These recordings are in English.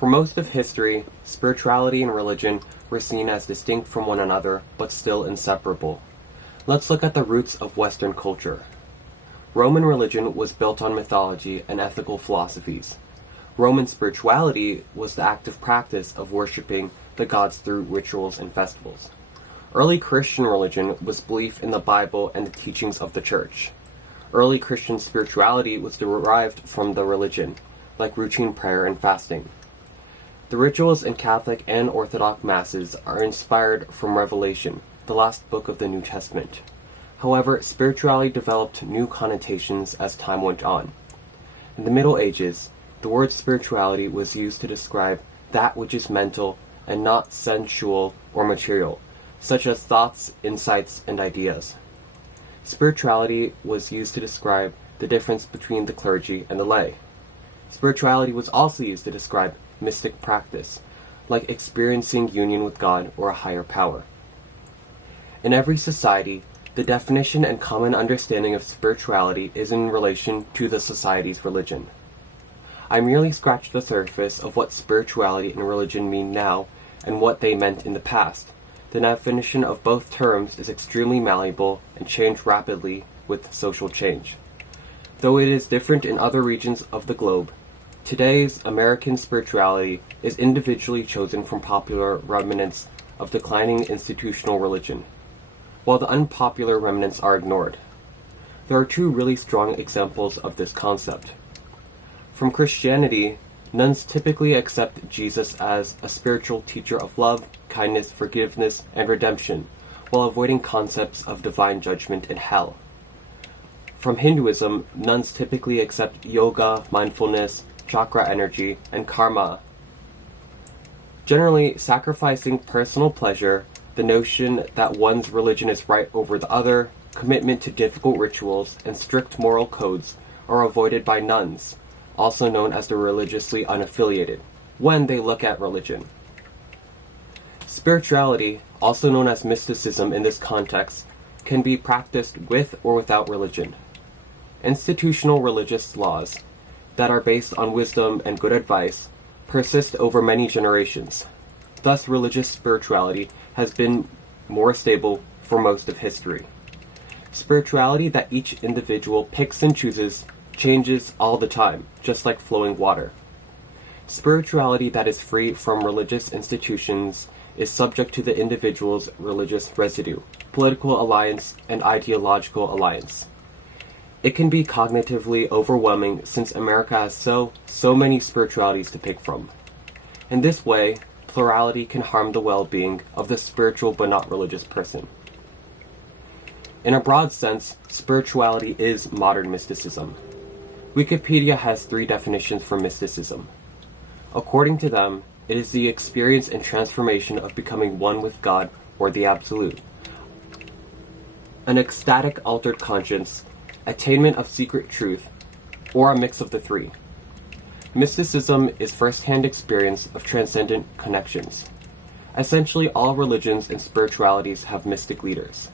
For most of history, spirituality and religion were seen as distinct from one another, but still inseparable. Let's look at the roots of Western culture. Roman religion was built on mythology and ethical philosophies. Roman spirituality was the active practice of worshiping the gods through rituals and festivals. Early Christian religion was belief in the Bible and the teachings of the Church. Early Christian spirituality was derived from the religion, like routine prayer and fasting. The rituals in Catholic and Orthodox Masses are inspired from Revelation, the last book of the New Testament. However, spirituality developed new connotations as time went on. In the Middle Ages, the word spirituality was used to describe that which is mental and not sensual or material, such as thoughts, insights, and ideas. Spirituality was used to describe the difference between the clergy and the lay. Spirituality was also used to describe mystic practice, like experiencing union with God or a higher power. In every society, the definition and common understanding of spirituality is in relation to the society's religion. I merely scratched the surface of what spirituality and religion mean now and what they meant in the past. The definition of both terms is extremely malleable and changed rapidly with social change. Though it is different in other regions of the globe, today's American spirituality is individually chosen from popular remnants of declining institutional religion, while the unpopular remnants are ignored. There are two really strong examples of this concept. From Christianity, nuns typically accept Jesus as a spiritual teacher of love, kindness, forgiveness, and redemption, while avoiding concepts of divine judgment and hell. From Hinduism, nuns typically accept yoga, mindfulness, chakra energy, and karma. Generally, sacrificing personal pleasure, the notion that one's religion is right over the other, commitment to difficult rituals, and strict moral codes are avoided by nuns, also known as the religiously unaffiliated, when they look at religion. Spirituality, also known as mysticism in this context, can be practiced with or without religion. Institutional religious laws that are based on wisdom and good advice persist over many generations. Thus, religious spirituality has been more stable for most of history. Spirituality that each individual picks and chooses changes all the time, just like flowing water. Spirituality that is free from religious institutions is subject to the individual's religious residue, political alliance, and ideological alliance. It can be cognitively overwhelming since America has so many spiritualities to pick from. In this way, plurality can harm the well-being of the spiritual but not religious person. In a broad sense, spirituality is modern mysticism. Wikipedia has 3 definitions for mysticism. According to them, it is the experience and transformation of becoming one with God or the Absolute, an ecstatic altered conscience, attainment of secret truth, or a mix of the 3. Mysticism is first-hand experience of transcendent connections. Essentially, all religions and spiritualities have mystic leaders.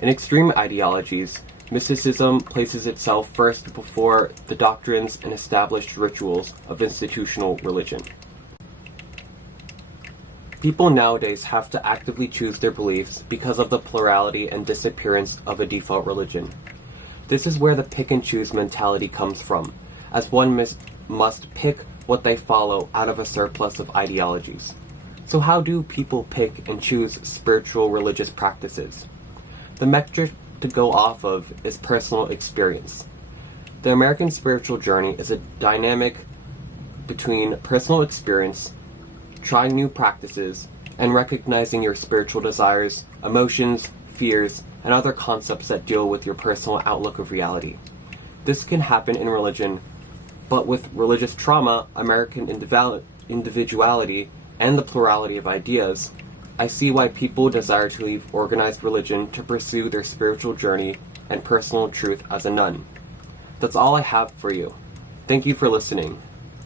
In extreme ideologies, mysticism places itself first before the doctrines and established rituals of institutional religion. People nowadays have to actively choose their beliefs because of the plurality and disappearance of a default religion. This is where the pick-and-choose mentality comes from, as one must pick what they follow out of a surplus of ideologies. So how do people pick and choose spiritual religious practices? The metric to go off of is personal experience. The American spiritual journey is a dynamic between personal experience, trying new practices, and recognizing your spiritual desires, emotions, fears, and other concepts that deal with your personal outlook of reality. This can happen in religion, but with religious trauma, American individuality, and the plurality of ideas, I see why people desire to leave organized religion to pursue their spiritual journey and personal truth as a nun. That's all I have for you. Thank you for listening.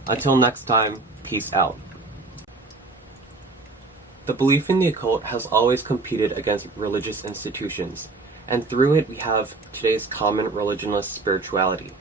Until next time, peace out. The belief in the occult has always competed against religious institutions, and through it we have today's common religionless spirituality.